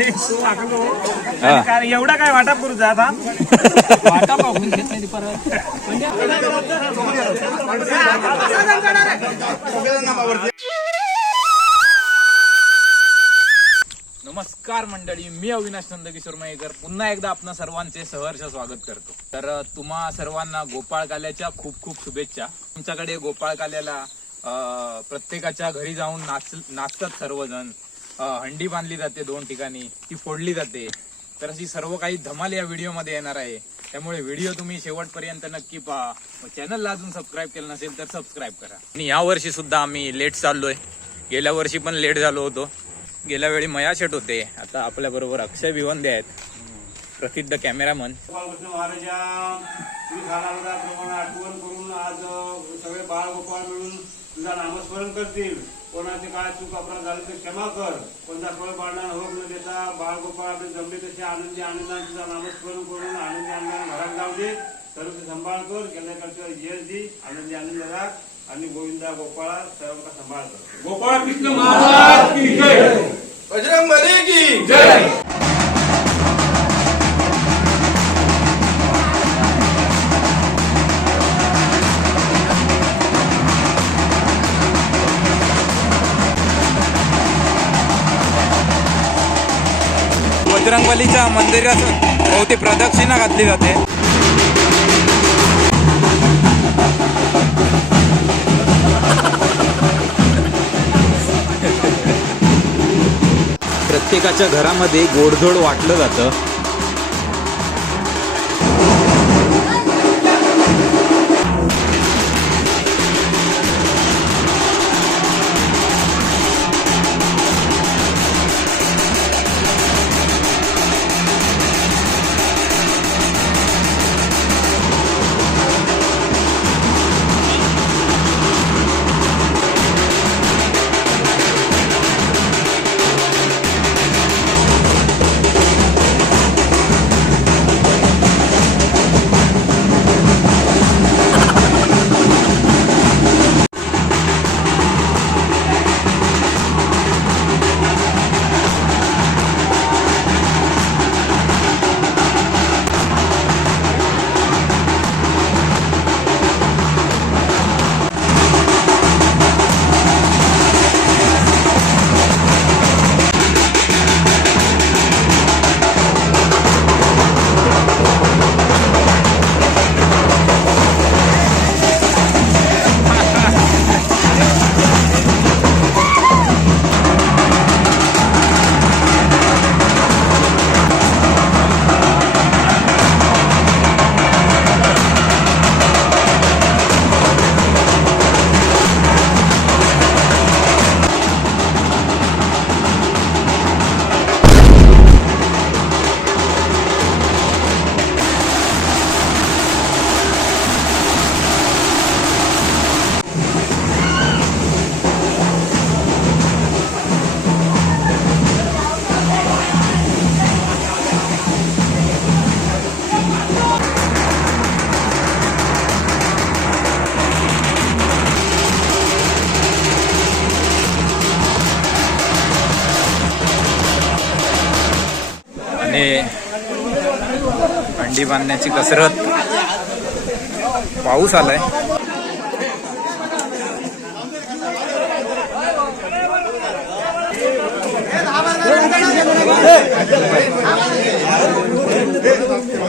हा. कारण एवढा काय वाटा करू जात हा नमस्कार मंडळी मी अविनाश नंदकिशोर मयेकर. पुन्हा एकदा आपणा सर्वांचे सहर्ष स्वागत करतो. तर अ, तुम्हा सर्वांना गोपाळ काल्याच्या खूप खूप शुभेच्छा. तुमच्याकडे गोपाळ काल्याला अ, प्रत्येकाच्या घरी जाऊन नाच नाचतात सर्वजण. हंडी बांधली जाते दोन ठिकाणी ती फोडली जाते. तर अशी सर्व काही धमाल या व्हिडिओमध्ये येणार आहे. त्यामुळे व्हिडिओ तुम्ही शेवटपर्यंत नक्की पहा. चॅनलला अजून सबस्क्राईब केलं नसेल तर सबस्क्राईब करा. आणि या वर्षी सुद्धा आम्ही लेट चाललोय. गेल्या वर्षी पण लेट झालो होतो. गेल्या वेळी मया शेट होते. आता आपल्या बरोबर अक्षय भिवंदे आहेत. प्रसिद्ध कॅमेरामन आठवण करून आज सगळे बाळ गोपाळ मिळून तुझा नामस्मरण करतील. कोणाचे काय चूक अपराध झाले तर क्षमा कर. कोणता फळ पाळणार होत न देता बाळ गोपाळ आपले जमले तसे आनंदी आनंदाने तुझा नामस्मरण करून आनंदी आनंदाने घरात जाऊ दे. सर्व सांभाळ कर. गेल्या करता जय दी. आनंदी आनंद राख. आणि गोविंदा गोपाळा सर्वांचा सांभाळ कर. गोपाळ कृष्ण महाराज की जय. बजरंग बली की जय. बजरंगबलीच्या मंदिरात भोवती प्रदक्षिणा घातली जाते. प्रत्येकाच्या घरामध्ये गोडधोड वाटलं जातं. हे अंडी बांधण्याची कसरत पाऊस आलाय.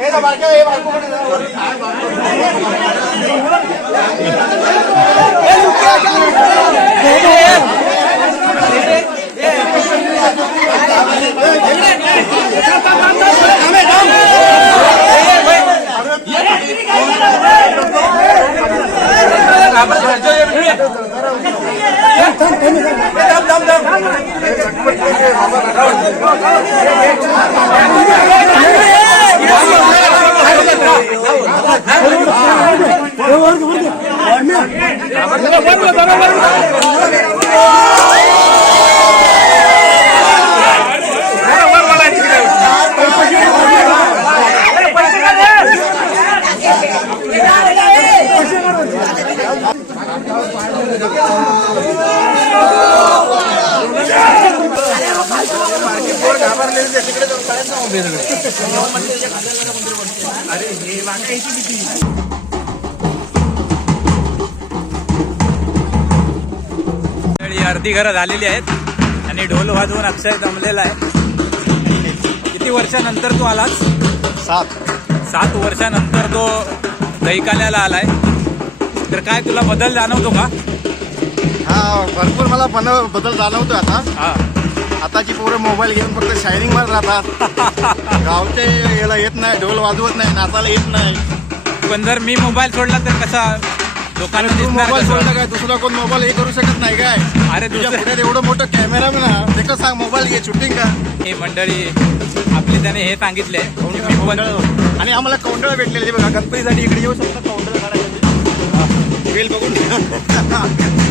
ఏ బాగా ఏ బాగా मंडळी अर्धी घरं झालेली आहेत आणि ढोल वाजवून अक्षय जमलेला आहे. किती वर्षानंतर तू आलास? सात. सात वर्षानंतर तो दैकाल्याला आलाय. तर काय तुला बदल जाणवतो का? हा भरपूर मला बदल जाणवतो आता. हा. आताची पोरं मोबाईल घेऊन फक्त शायनिंगमध्ये राहतात. गावचे याला येत नाही ढोल वाजवत नाही नाचायला येत नाही. पण जर मी मोबाईल सोडला तर कसा लोकांना दिसणार मोबाईल सोडला कसं? काय? दुसरा कोण मोबाईल हे करू शकत नाही काय? अरे तुझ्या दुसरं पुढे एवढं मोठं कॅमेरा ना ते कसं सांग मोबाईल घे शूटिंग का हे मंडळी आपली त्याने हे सांगितले मी पण. आणि आम्हाला कौंडळ भेटलेली बघा. गणपतीसाठी इकडे येऊ शकता कौंडळ काढायला वेल बघून.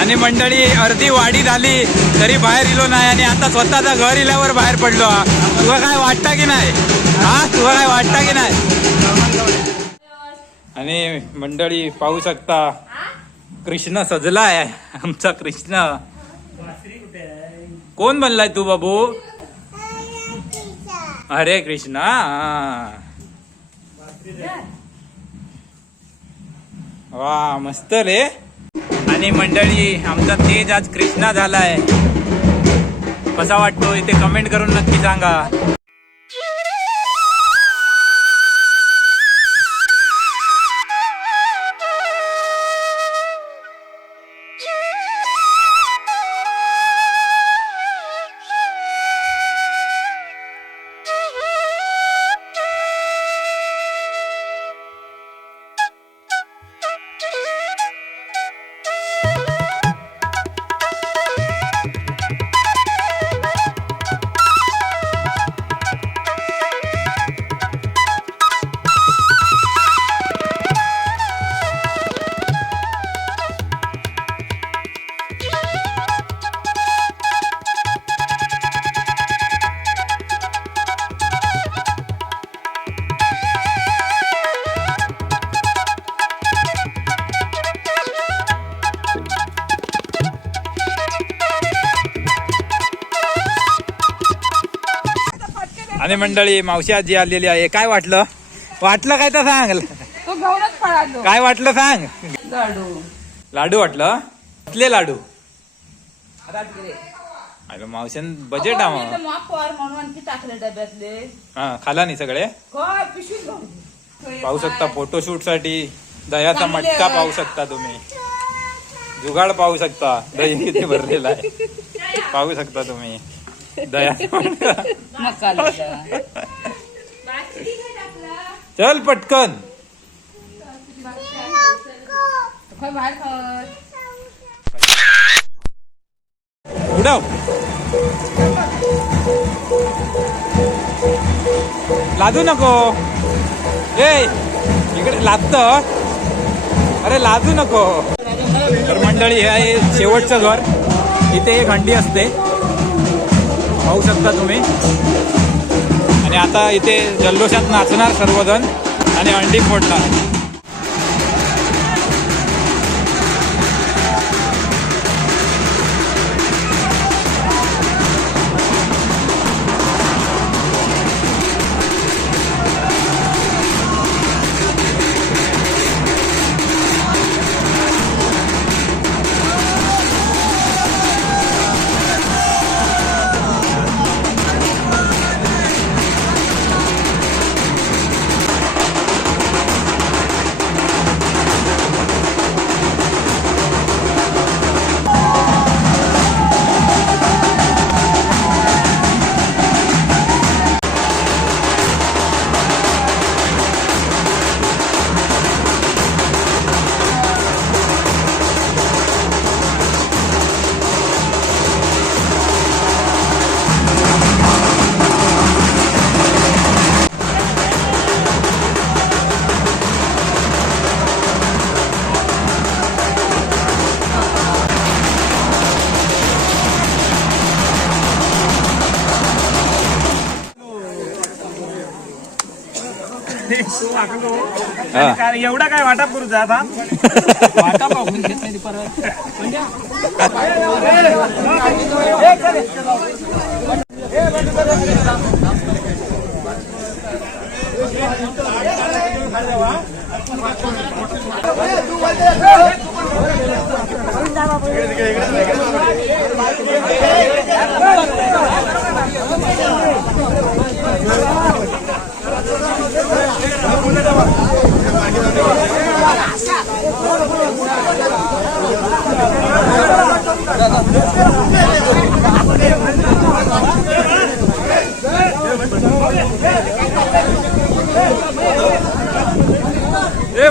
आणि मंडळी अर्धी वाढी झाली तरी बाहेर इलो नाही आणि आता स्वतःचा घर इल्यावर बाहेर पडलो हा. तुला काय वाटता की नाही? हा? तुला काय वाटता की नाही? आणि मंडळी पाहू शकता कृष्ण सजलाय आमचा कृष्ण. कोण बनलाय तू बाबू? अरे कृष्णा वा मस्त रे. आणि मंडळी आमचा तेज आज कृष्णा झाला आहे कसा वाटतो? इथे कमेंट करून नक्की सांगा. आणि मंडळी मावशी आजी आलेली आहे. काय वाटलं? वाटलं काय तर सांग. काय वाटलं सांग. लाडू. लाडू वाटलं? कसले लाडू? अरे मावशीन बजेट डब्यातले. हा खाला नाही सगळे. पाहू शकता फोटोशूटसाठी दह्याचा मटका. पाहू शकता तुम्ही. जुगाड पाहू शकता. दही किती भरलेला आहे. पाहू शकता तुम्ही. मसाला जरा. चल पटकन. उडव. लादू नको. ए इकडे लादत. अरे लादू नको. तर मंडळी हे आहे शेवटचं घर. इथे एक हंडी असते. पाहू शकता तुम्ही. आणि आता इथे जल्लोषात नाचणार सर्वजण आणि अंडी फोडणार. हा. काय एवढा काय वाटप करू जात हा वाटा बघून घेत नाही ती परत. म्हणजे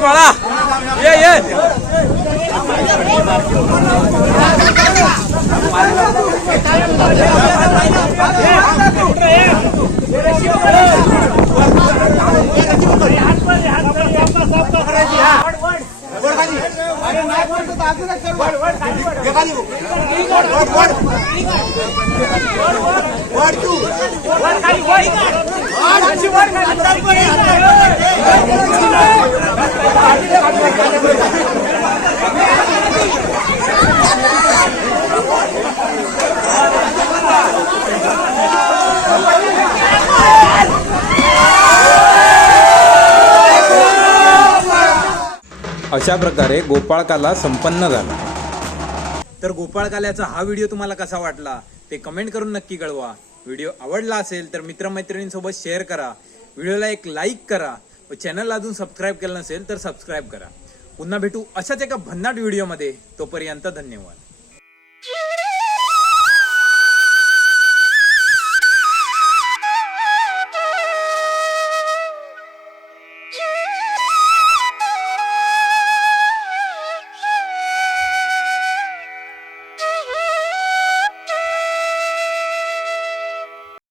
ए बाळा ये ये अशा प्रकारे गोपाळकाला संपन्न झाला. तर गोपाळकाल्याचा हा व्हिडिओ तुम्हाला कसा वाटला ते कमेंट करून नक्की कळवा. व्हिडिओ आवडला असेल तर मित्रमैत्रिणींसोबत शेअर करा. व्हिडिओला एक लाईक करा. व चॅनलला अजून सबस्क्राईब केलं नसेल तर सबस्क्राईब करा. पुन्हा भेटू अशाच एका भन्नाट व्हिडिओमध्ये. तोपर्यंत धन्यवाद.